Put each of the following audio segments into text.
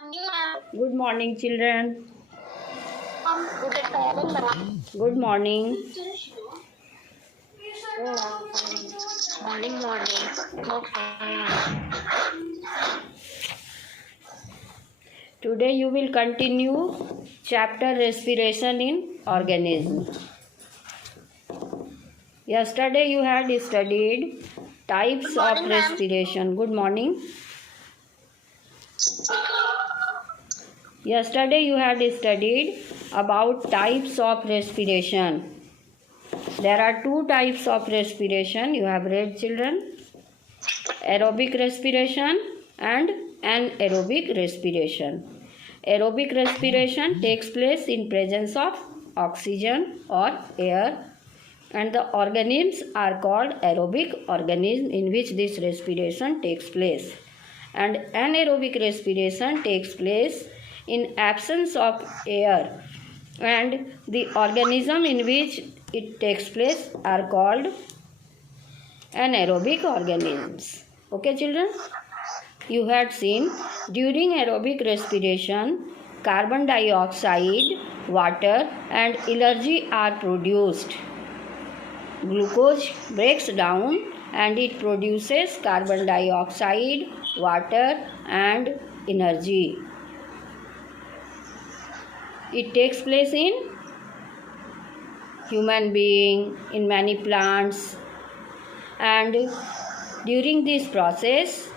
morning, ma'am. Good morning, children. Good morning. Morning. Today you will continue chapter respiration in organism. Yesterday you had studied types of respiration. Good morning. Yesterday you had studied about types of respiration. There are two types of respiration. You have read, children. Aerobic respiration and anaerobic respiration. Aerobic respiration takes place in presence of oxygen or air, and the organisms are called aerobic organisms in which this respiration takes place. And anaerobic respiration takes place in absence of air, and the organism in which it takes place are called anaerobic organisms. Okay, children? You had seen during aerobic respiration, carbon dioxide, water and energy are produced. Glucose breaks down and it produces carbon dioxide, water and energy. It takes place in human being, in many plants, and during this process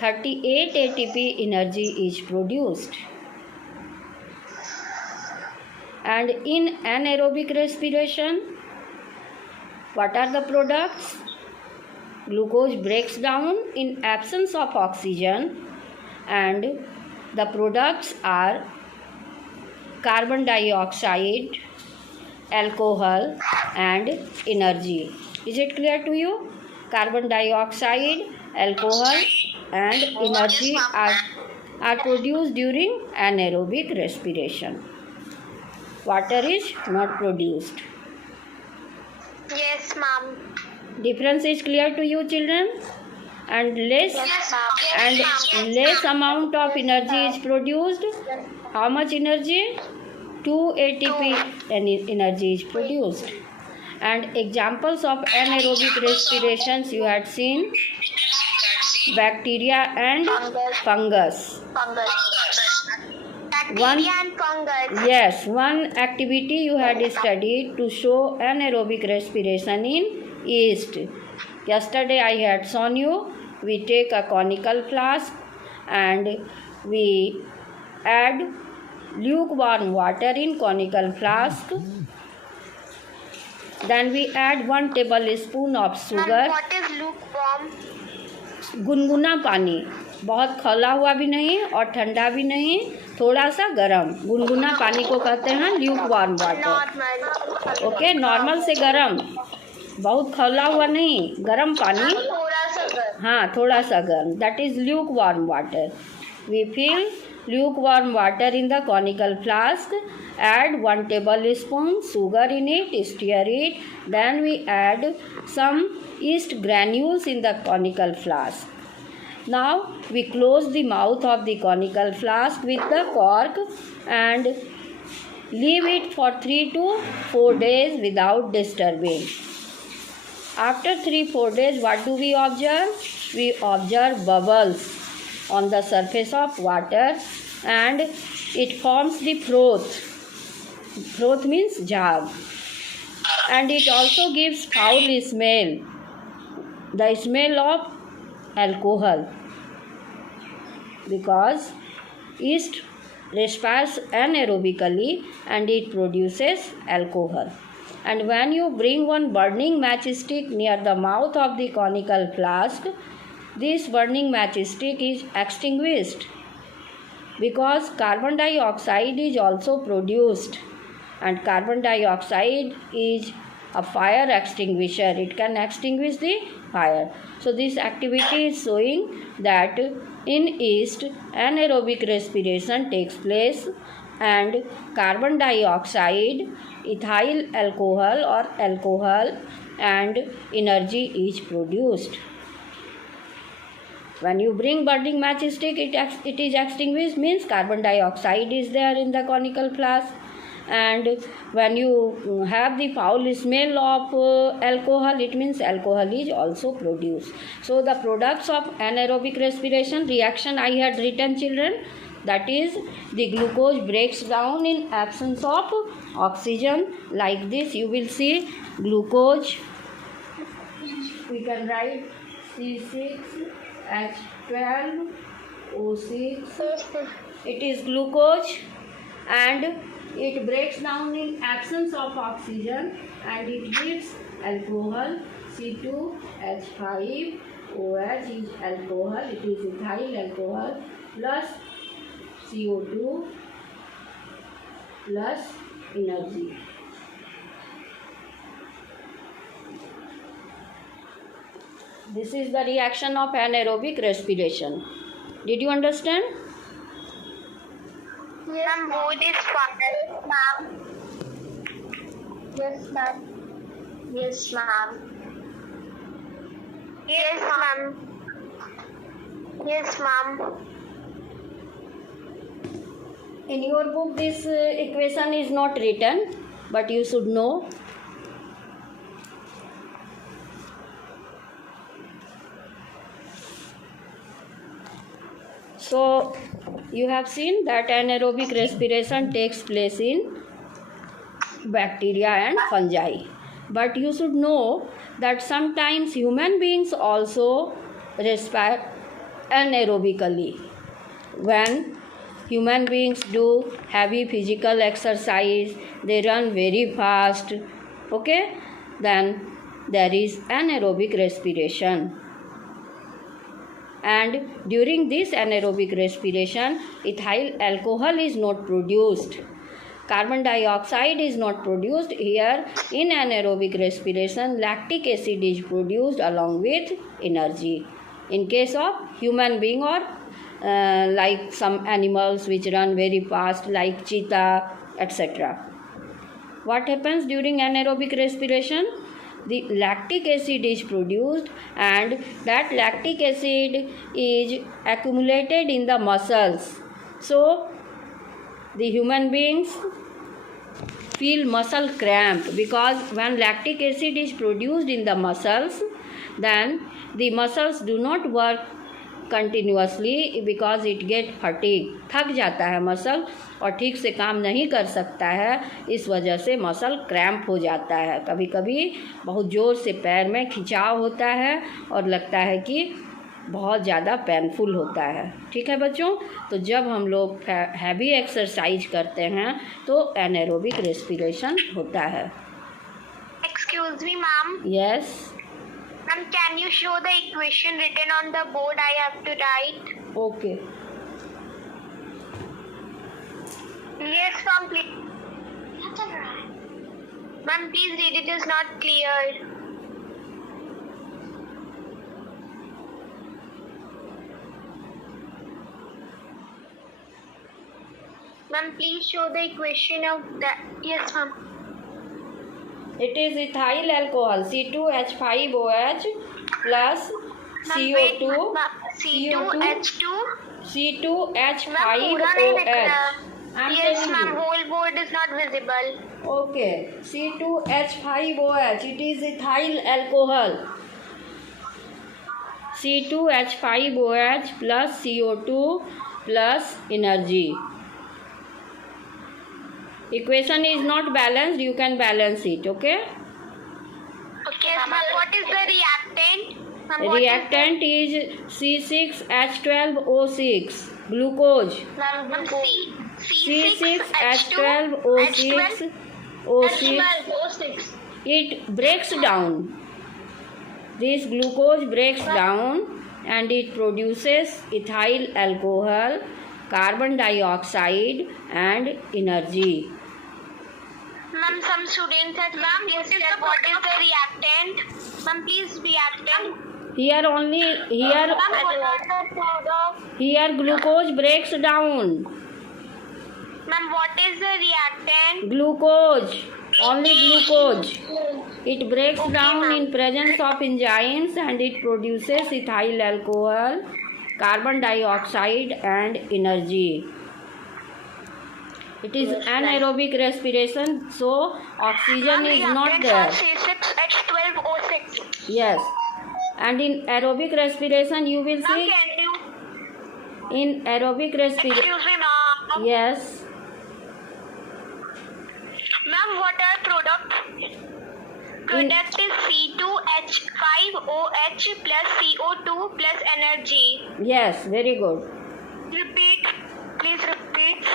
38 ATP energy is produced. And in anaerobic respiration, what are the products? Glucose breaks down in absence of oxygen, and the products are carbon dioxide, alcohol and energy. Is it clear to you? Carbon dioxide, alcohol and energy are produced during anaerobic respiration. Water is not produced. Yes, ma'am. Difference is clear to you, children? And less amount of energy is produced. How much energy? 2 ATP energy is produced. And examples of anaerobic respirations you had seen: bacteria and fungus. Bacteria and fungus. Yes, one activity you had studied to show anaerobic respiration in yeast. Yesterday I had shown you, we take a conical flask and we add lukewarm water in conical flask. Then we add 1 tablespoon of sugar. What is lukewarm? गुनगुना पानी, बहुत खौला हुआ भी नहीं और ठंडा भी नहीं, थोड़ा सा गर्म, गुनगुना पानी को कहते हैं ल्यूकवार्म वाटर. ओके, नॉर्मल से गर्म, बहुत खौला हुआ नहीं, गर्म पानी, हाँ थोड़ा सा गर्म, that is lukewarm water. We fill lukewarm water in the conical flask, add 1 tablespoon sugar in it, stir it, then we add some yeast granules in the conical flask. Now we close the mouth of the conical flask with the cork and leave it for 3 to 4 days without disturbing. After 3-4 days, what do we observe? We observe bubbles on the surface of water and it forms the froth. Froth means jar, and it also gives foul smell, the smell of alcohol, because yeast respires anaerobically and it produces alcohol. And when you bring one burning matchstick near the mouth of the conical flask, this burning matchstick is extinguished because carbon dioxide is also produced, and carbon dioxide is a fire extinguisher. It can extinguish the fire. So this activity is showing that in yeast anaerobic respiration takes place and carbon dioxide, ethyl alcohol or alcohol and energy is produced. When you bring burning matchstick, it is extinguished, means carbon dioxide is there in the conical flask. And when you have the foul smell of alcohol, it means alcohol is also produced. So the products of anaerobic respiration reaction I had written, children, that is the glucose breaks down in absence of oxygen. Like this you will see glucose, we can write C6H12O6. It is glucose and it breaks down in absence of oxygen and it gives alcohol. C2H5OH is alcohol, it is ethyl alcohol plus CO2 plus energy. This is the reaction of anaerobic respiration. Did you understand? Ma'am, wood is fire. Ma'am. Yes, ma'am. Yes, ma'am. Yes, ma'am. Yes, ma'am. In your book this equation is not written, but you should know. So you have seen that anaerobic respiration takes place in bacteria and fungi. But you should know that sometimes human beings also respire anaerobically. When human beings do heavy physical exercise, they run very fast, okay, then there is anaerobic respiration. And during this anaerobic respiration, ethyl alcohol is not produced. Carbon dioxide is not produced. Here in anaerobic respiration, lactic acid is produced along with energy. In case of human being or like some animals which run very fast like cheetah, etc. What happens during anaerobic respiration? The lactic acid is produced and that lactic acid is accumulated in the muscles. So the human beings feel muscle cramp because when lactic acid is produced in the muscles, then the muscles do not work continuously because it get fatigue. थक जाता है muscle और ठीक से काम नहीं कर सकता है, इस वजह से मसल क्रैम्प हो जाता है. कभी कभी बहुत ज़ोर से पैर में खिंचाव होता है और लगता है कि बहुत ज़्यादा पेनफुल होता है. ठीक है बच्चों, तो जब हम लोग हैवी एक्सरसाइज करते हैं तो एनाएरोबिक रेस्पिरेशन होता है. Excuse me, ma'am. Yes. Ma'am, can you show the equation written on the board I have to write? Okay. Yes, ma'am, please. Ma'am, please read it is not clear. Ma'am, please show the equation of that. Yes, ma'am. It is ethyl alcohol C2H5OH plus CO2 C2H2. C2H5OH. Yes, ma'am. Whole board is not visible. Okay, C2H5OH. It is ethyl alcohol. C2H5OH plus CO2 plus energy. Equation is not balanced. You can balance it. Okay. Okay, ma'am. What is the reactant? Ma'am, what Reactant is C6H12O6 glucose. Ma'am, C6H12O6 O6. It breaks down. This glucose breaks down and it produces ethyl alcohol, carbon dioxide and energy. Ma'am, some students said, ma'am, what is the reactant? Ma'am, please reactant. Here only here glucose breaks down. Ma'am, what is the reactant? Glucose, only glucose. It breaks down in presence of enzymes and it produces ethyl alcohol, carbon dioxide and energy. It is anaerobic respiration, so oxygen is not there. C6H12O6. Yes. And in aerobic respiration, you will see. In aerobic respiration. Excuse me, ma'am. Yes. Ma'am, what are product? Product is C2H5OH plus CO2 plus energy. Yes, very good. Repeat. Please repeat.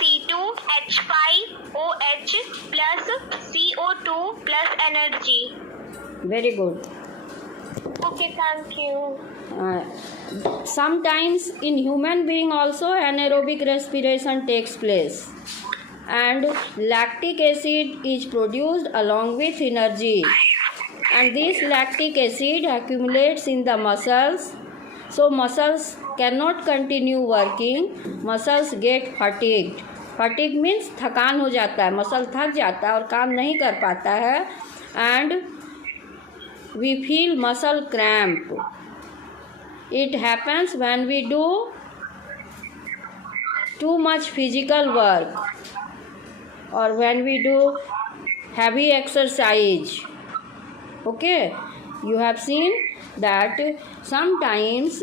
C2H5OH plus CO2 plus energy. Very good. Okay, thank you. Sometimes in human being also anaerobic respiration takes place, and lactic acid is produced along with energy, and this lactic acid accumulates in the muscles, so muscles cannot continue working, muscles get fatigued. Fatigue means थकान हो जाता है, muscle थक जाता है और काम नहीं कर पाता है, and we feel muscle cramp. It happens when we do too much physical work or when we do heavy exercise. Okay, you have seen that sometimes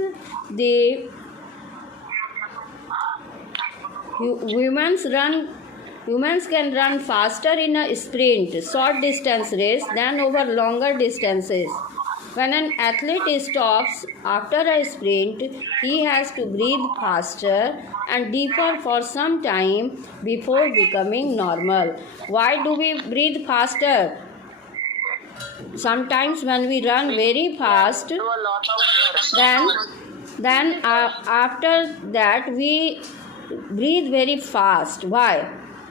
the humans can run faster in a sprint, short distance race, than over longer distances. When an athlete stops after a sprint, he has to breathe faster and deeper for some time before becoming normal. Why do we breathe faster? Sometimes when we run very fast, then after that we breathe very fast. Why?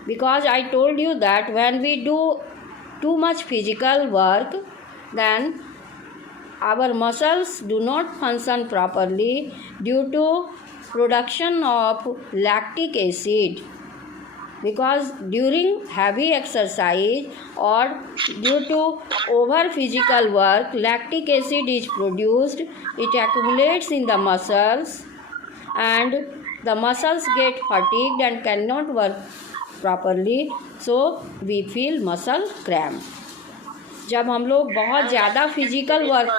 Because I told you that when we do too much physical work, then our muscles do not function properly due to production of lactic acid. Because during heavy exercise or due to over physical work, lactic acid is produced, it accumulates in the muscles, and the muscles get fatigued and cannot work properly, so we feel muscle cramp. जब हम लोग बहुत ज़्यादा physical work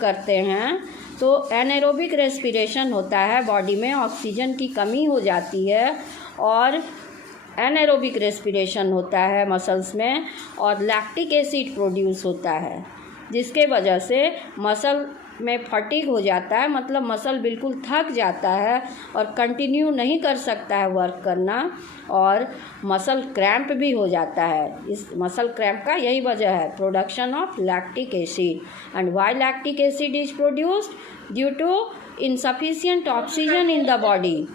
करते हैं, तो anaerobic respiration होता है, बॉडी में ऑक्सीजन की कमी हो जाती है और एनारोबिक रेस्पिरेशन होता है मसल्स में, और लैक्टिक एसिड प्रोड्यूस होता है, जिसके वजह से मसल में फटीग हो जाता है, मतलब मसल बिल्कुल थक जाता है और कंटिन्यू नहीं कर सकता है वर्क करना, और मसल क्रैम्प भी हो जाता है. इस मसल क्रैम्प का यही वजह है, production of lactic acid. And why lactic acid is produced? Due to insufficient oxygen in the body.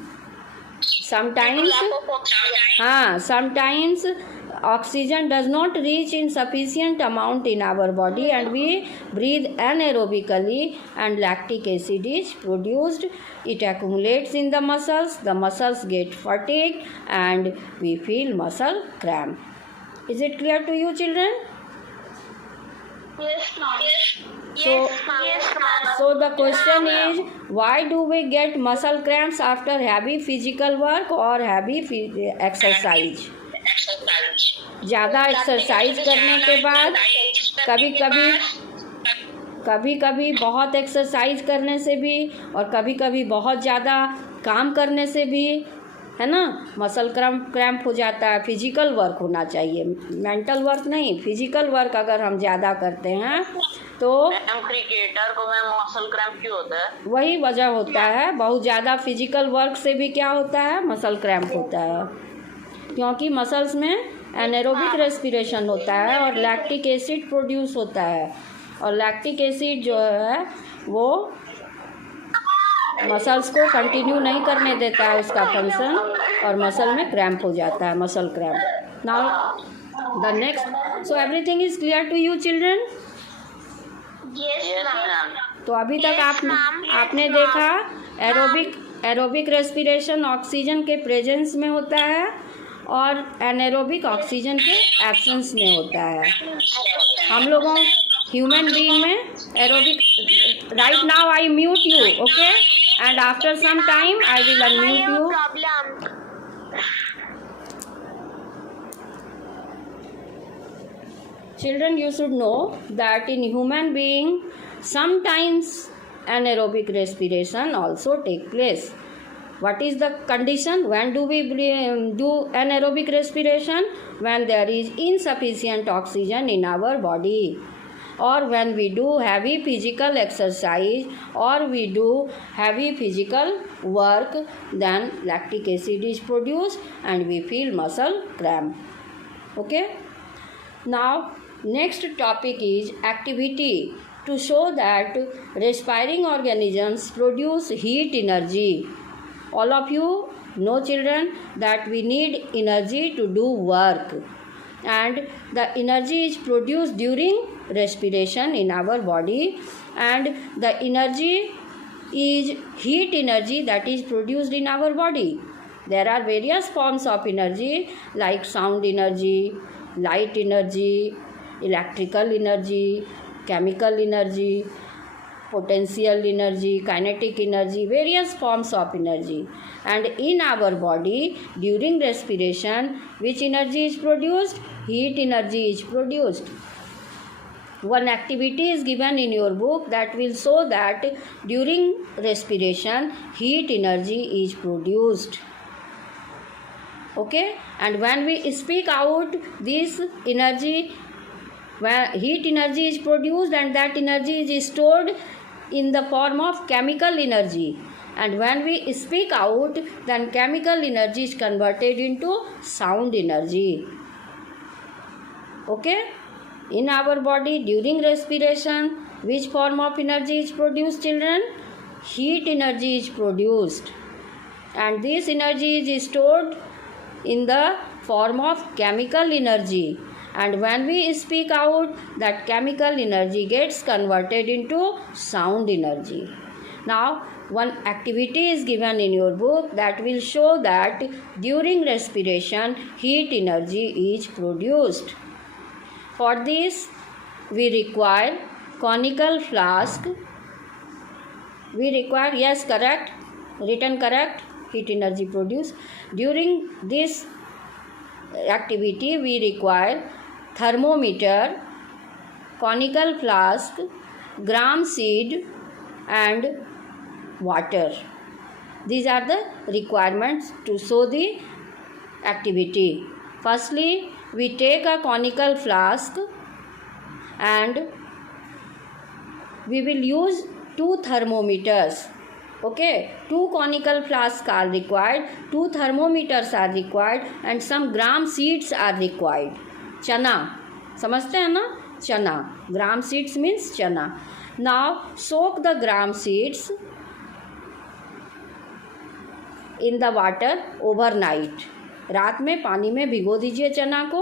sometimes oxygen does not reach in sufficient amount in our body and we breathe anaerobically, and lactic acid is produced. It accumulates in the muscles get fatigued and we feel muscle cramp. Is it clear to you, children? Yes, ma'am. So the question is, why do we get muscle cramps after heavy physical work or heavy exercise? ज़्यादा exercise करने के बाद, कभी कभी बहुत exercise करने से भी, और कभी कभी बहुत ज़्यादा काम करने से भी, है ना, मसल क्रैम्प हो जाता है. फिजिकल वर्क होना चाहिए, मेंटल वर्क नहीं. फिजिकल वर्क अगर हम ज़्यादा करते हैं तो क्रिकेटर को मसल क्रैम्प क्यों होता है? वही वजह होता है, बहुत ज़्यादा फिजिकल वर्क से भी क्या होता है, मसल क्रैम्प होता है, क्योंकि मसल्स में एनारोबिक रेस्पिरेशन होता है और लैक्टिक एसिड प्रोड्यूस होता है, और लैक्टिक एसिड जो है वो मसल्स को कंटिन्यू नहीं करने देता है उसका फंक्शन, और मसल में क्रैम्प हो जाता है, muscle cramp. Now the next. So everything is clear to you children? तो अभी तक आपने देखा एरोबिक रेस्पिरेशन ऑक्सीजन के प्रेजेंस में होता है, और एनारोबिक ऑक्सीजन के एब्सेंस में होता है। हम लोगों ह्यूमन बीइंग में aerobic, right now I mute you, okay, and after some time I will unmute you. Children, you should know that in human being sometimes anaerobic respiration also take place. What is the condition? When do we do anaerobic respiration? When there is insufficient oxygen in our body, or when we do heavy physical exercise, or we do heavy physical work, then lactic acid is produced and we feel muscle cramp. Okay? Now next topic is activity, to show that respiring organisms produce heat energy. All of you know, children, that we need energy to do work, and the energy is produced during respiration in our body, and the energy is heat energy that is produced in our body. There are various forms of energy like sound energy, light energy, electrical energy, chemical energy, potential energy, kinetic energy, various forms of energy. And in our body during respiration, which energy is produced? Heat energy is produced. One activity is given in your book that will show that during respiration heat energy is produced. Okay, and when we speak out this energy, when heat energy is produced, and that energy is stored in the form of chemical energy, and when we speak out, then chemical energy is converted into sound energy. Okay, in our body during respiration, which form of energy is produced, children? Heat energy is produced, and this energy is stored in the form of chemical energy, and when we speak out, that chemical energy gets converted into sound energy. Now one activity is given in your book that will show that during respiration heat energy is produced. For this we require conical flask. We require, yes, correct, written correct, heat energy produced. During this activity we require thermometer, conical flask, gram seed and water. These are the requirements to show the activity. Firstly, we take a conical flask and we will use 2 thermometers. Okay, 2 conical flasks are required, 2 thermometers are required, and some gram seeds are required. चना समझते हैं ना, चना, gram seeds means चना. Now soak the gram seeds in the water overnight. रात में पानी में भिगो दीजिए चना को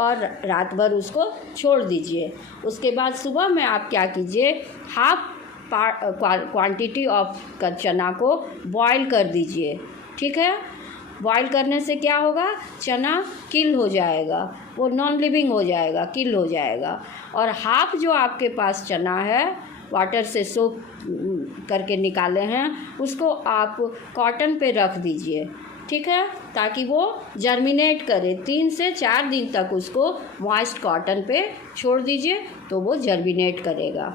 और रात भर उसको छोड़ दीजिए. उसके बाद सुबह में आप क्या कीजिए, हाफ क्वांटिटी ऑफ चना को बॉईल कर दीजिए. ठीक है, बॉईल करने से क्या होगा, चना किल हो जाएगा, वो नॉन लिविंग हो जाएगा, किल हो जाएगा. और हाफ जो आपके पास चना है वाटर से सोक करके निकाले हैं, उसको आप कॉटन पे रख दीजिए. ठीक है, ताकि वो जर्मिनेट करे. 3 से 4 दिन तक उसको मॉइस्ट कॉटन पे छोड़ दीजिए तो वो जर्मिनेट करेगा.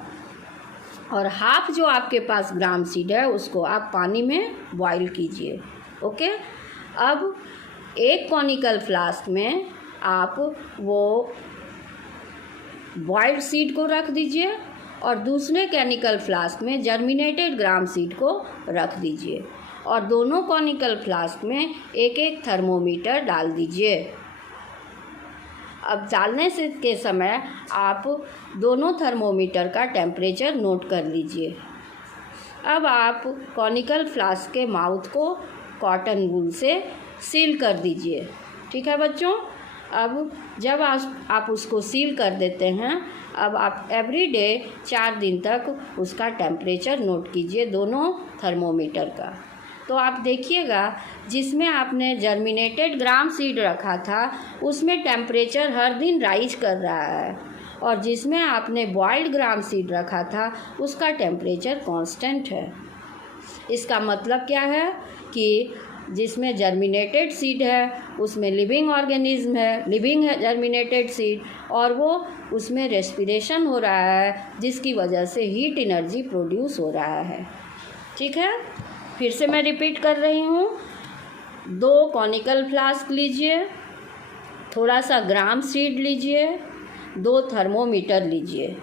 और हाफ जो आपके पास ग्राम सीड है उसको आप पानी में बॉईल कीजिए. ओके, अब एक कॉनिकल फ्लास्क में आप वो बॉइल्ड सीड को रख दीजिए और दूसरे कॉनिकल फ्लास्क में जर्मिनेटेड ग्राम सीड को रख दीजिए. और दोनों कॉनिकल फ्लास्क में एक एक थर्मोमीटर डाल दीजिए. अब डालने से के समय आप दोनों थर्मोमीटर का टेम्परेचर नोट कर लीजिए. अब आप कॉनिकल फ्लास्क के माउथ को कॉटन वूल से सील कर दीजिए. ठीक है बच्चों, अब जब आप उसको सील कर देते हैं, अब आप एवरी डे 4 दिन तक उसका टेम्परेचर नोट कीजिए दोनों थर्मोमीटर का. तो आप देखिएगा जिसमें आपने जर्मिनेटेड ग्राम सीड रखा था उसमें टेम्परेचर हर दिन राइज कर रहा है, और जिसमें आपने बॉइल्ड ग्राम सीड रखा था उसका टेम्परेचर कांस्टेंट है। इसका मतलब क्या है कि जिसमें जर्मिनेटेड सीड है उसमें लिविंग ऑर्गेनिज्म है, लिविंग है जर्मिनेटेड सीड, और वो उसमें रेस्पिरेशन हो रहा है जिसकी वजह से हीट एनर्जी प्रोड्यूस हो रहा है। ठीक है, फिर से मैं रिपीट कर रही हूँ। 2 कॉनिकल फ्लास्क लीजिए, थोड़ा सा ग्राम सीड लीजिए, 2 थर्मोमीटर लीजिए।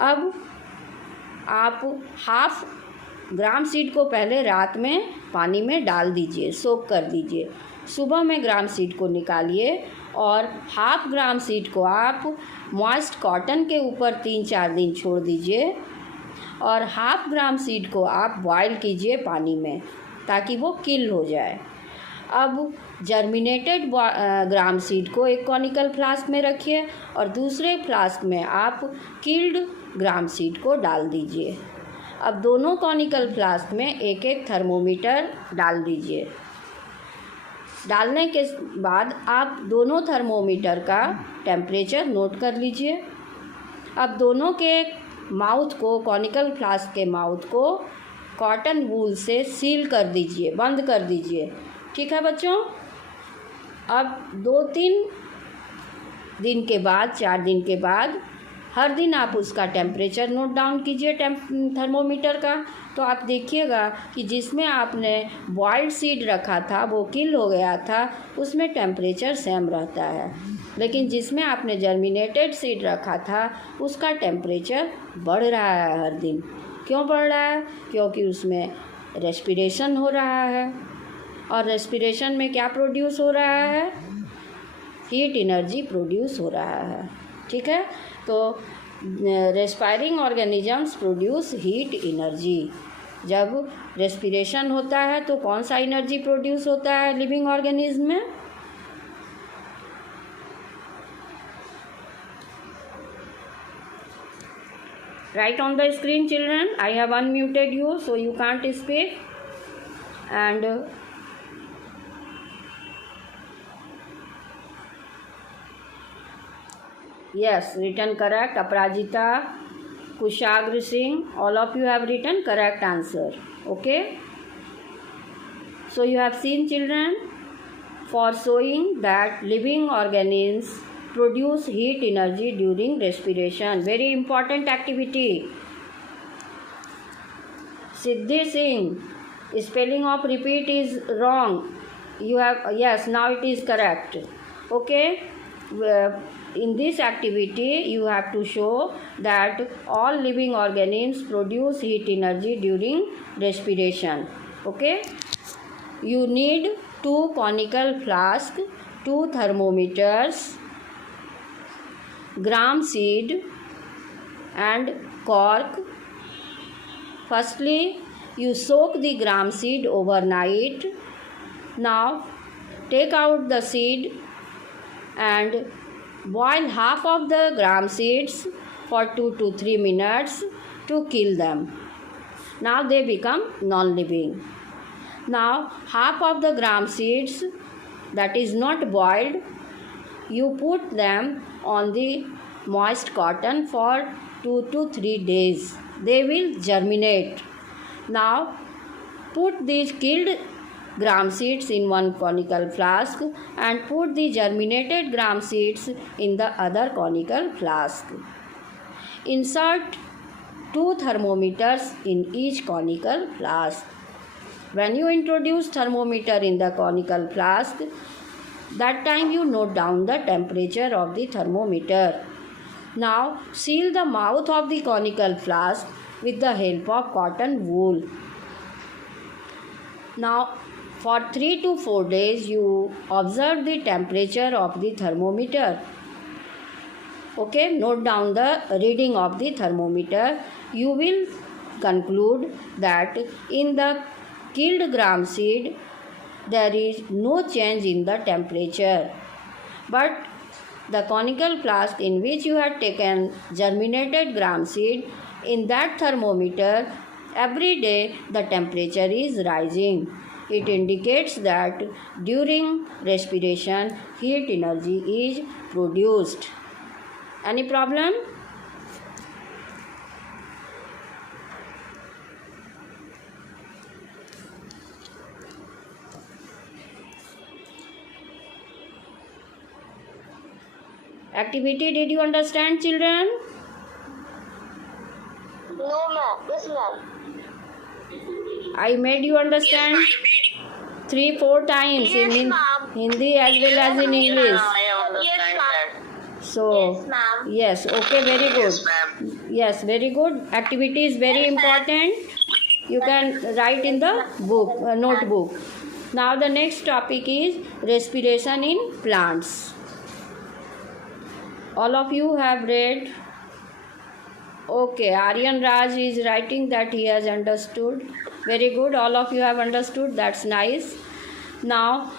अब आप हाफ ग्राम सीड को पहले रात में पानी में डाल दीजिए, सोक कर दीजिए। सुबह में ग्राम सीड को निकालिए और हाफ ग्राम सीड को आप मॉइस्ट कॉटन के ऊपर 3-4 दिन छोड़ दीजिए, और हाफ ग्राम सीड को आप बॉईल कीजिए पानी में ताकि वो किल हो जाए। अब जर्मिनेटेड ग्राम सीड को एक कॉनिकल फ्लास्क में रखिए और दूसरे फ्लास्क में आप किल्ड ग्राम सीड को डाल दीजिए। अब दोनों कॉनिकल फ्लास्क में एक एक थर्मोमीटर डाल दीजिए। डालने के बाद आप दोनों थर्मोमीटर का टेम्परेचर नोट कर लीजिए। अब दोनों के माउथ को, कॉनिकल फ्लास्क के माउथ को कॉटन वूल से सील कर दीजिए, बंद कर दीजिए। ठीक है बच्चों। अब 2-3 दिन के बाद, 4 दिन के बाद हर दिन आप उसका टेम्परेचर नोट डाउन कीजिए थर्मोमीटर का। तो आप देखिएगा कि जिसमें आपने बॉइल्ड सीड रखा था वो किल हो गया था, उसमें टेम्परेचर सेम रहता है, लेकिन जिसमें आपने जर्मिनेटेड सीड रखा था उसका टेम्परेचर बढ़ रहा है हर दिन। क्यों बढ़ रहा है? क्योंकि उसमें रेस्पिरेशन हो रहा है, और रेस्पिरेशन में क्या प्रोड्यूस हो रहा है? हीट एनर्जी प्रोड्यूस हो रहा है। ठीक है, तो respiring organisms produce heat energy. जब रेस्पिरेशन होता है तो कौन सा एनर्जी प्रोड्यूस होता है लिविंग ऑर्गेनिज्म में? Write on the screen, children. I have unmuted you, so you can't speak. And yes, written correct. Aparajita, Kushagra Singh, all of you have written correct answer. Okay. So you have seen, children, for showing that living organisms produce heat energy during respiration. Very important activity. Siddhi Singh, spelling of repeat is wrong. You have, yes, now it is correct. Okay. In this activity you have to show that all living organisms produce heat energy during respiration. Okay. You need 2 conical flasks, 2 thermometers, gram seed and cork. Firstly, you soak the gram seed overnight. Now take out the seed and boil half of the gram seeds for 2 to 3 minutes to kill them. Now they become non-living. Now half of the gram seeds that is not boiled, you put them on the moist cotton for 2 to 3 days. They will germinate. Now put these killed gram seeds in one conical flask and put the germinated gram seeds in the other conical flask. Insert 2 thermometers in each conical flask. When you introduce thermometer in the conical flask, that time you note down the temperature of the thermometer. Now seal the mouth of the conical flask with the help of cotton wool. Now for 3 to 4 days you observe the temperature of the thermometer. Okay, note down the reading of the thermometer. You will conclude that in the killed gram seed there is no change in the temperature, but the conical flask in which you had taken germinated gram seed, in that thermometer Every day the temperature is rising. It indicates that during respiration heat energy is produced. Any problem? Activity, did you understand, children? No, ma'am. Yes, ma'am. I made you understand 3-4 times Yes, in ma'am. Hindi as well as in English. I Yes, understand ma'am. that. So, Yes, ma'am. yes, okay, very good. Yes, ma'am. Yes, very good. Activity is very important. You can write in the book, notebook. Now the next topic is respiration in plants. All of you have read. Okay, Aryan Raj is writing that he has understood. Very good. All of you have understood. That's nice. Now,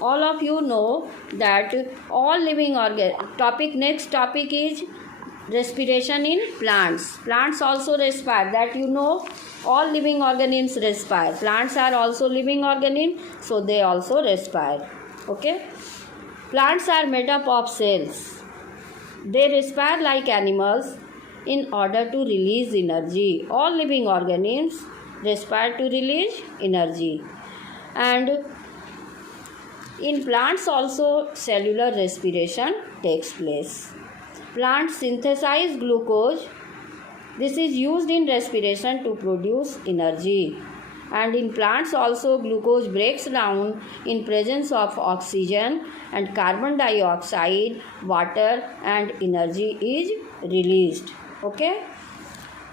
all of you know that all living next topic is respiration in plants. Plants also respire. That you know, all living organisms respire. Plants are also living organisms, so they also respire. Okay. Plants are made up of cells. They respire like animals in order to release energy. All living organisms respire to release energy. And in plants also cellular respiration takes place. Plants synthesize glucose. This is used in respiration to produce energy. And in plants also glucose breaks down in presence of oxygen and carbon dioxide, water, and energy is released. Okay?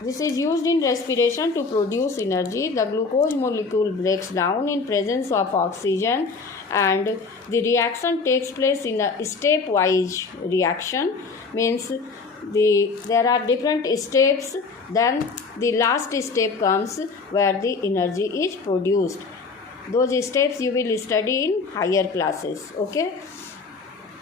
This is used in respiration to produce energy. The glucose molecule breaks down in presence of oxygen and the reaction takes place in a stepwise reaction. Means there are different steps, then the last step comes where the energy is produced. Those steps you will study in higher classes. Okay?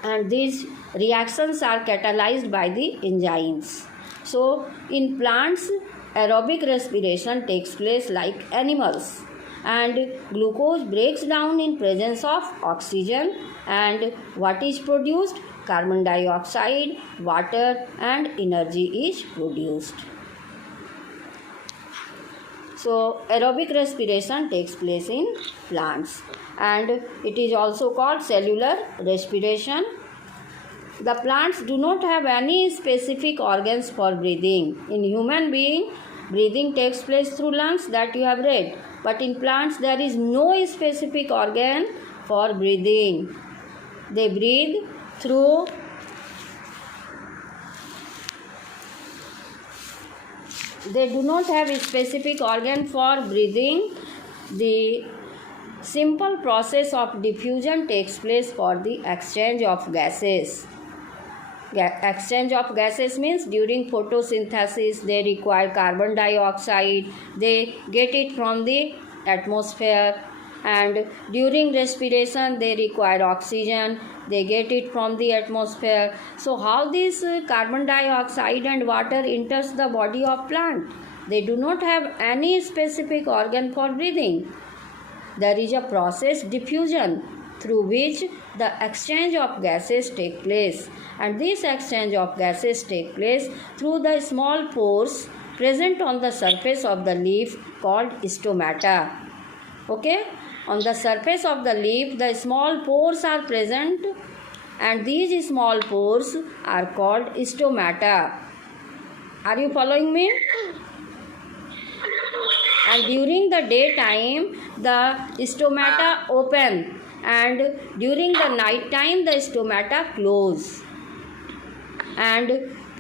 And these reactions are catalyzed by the enzymes. So in plants aerobic respiration takes place like animals, and glucose breaks down in presence of oxygen, and what is produced? Carbon dioxide, water, and energy is produced. So aerobic respiration takes place in plants, and it is also called cellular respiration. The plants do not have any specific organs for breathing. In human being, breathing takes place through lungs, that you have read. But in plants, there is no specific organ for breathing. They breathe through they do not have a specific organ for breathing. The simple process of diffusion takes place for the exchange of gases. Exchange of gases means during photosynthesis they require carbon dioxide, they get it from the atmosphere, and during respiration they require oxygen, they get it from the atmosphere. So how this carbon dioxide and water enters the body of plant? They do not have any specific organ for breathing. There is a process, diffusion, through which the exchange of gases take place, and this exchange of gases take place through the small pores present on the surface of the leaf called stomata. Okay, on the surface of the leaf the small pores are present, and these small pores are called stomata. Are you following me? And during the daytime the stomata open, and during the night time the stomata close, and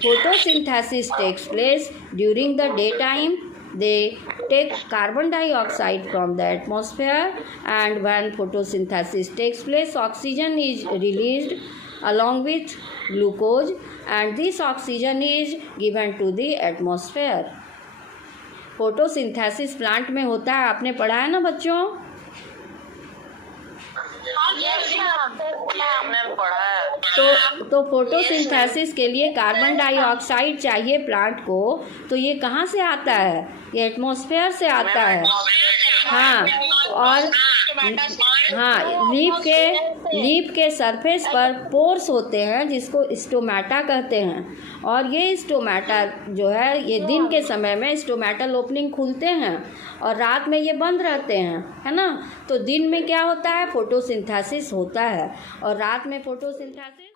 photosynthesis takes place during the daytime. They take carbon dioxide from the atmosphere, and when photosynthesis takes place oxygen is released along with glucose, and this oxygen is given to the atmosphere. Photosynthesis plant में होता है, आपने पढ़ा है ना बच्चों? Yes, ma'am. हमने पढ़ा है। तो फोटोसिंथेसिस के लिए कार्बन डाइऑक्साइड चाहिए प्लांट को, तो ये कहाँ से आता है? ये एटमॉस्फेयर से आता है। हाँ, और हाँ, लीफ के सरफेस पर पोर्स होते हैं जिसको स्टोमेटा कहते हैं, और ये स्टोमेटा जो है ये दिन के समय में स्टोमेटल ओपनिंग खुलते हैं और रात में ये बंद रहते हैं, है ना। तो दिन में क्या होता है? फोटोसिंथेसिस होता है, और रात में फोटोसिंथेसिस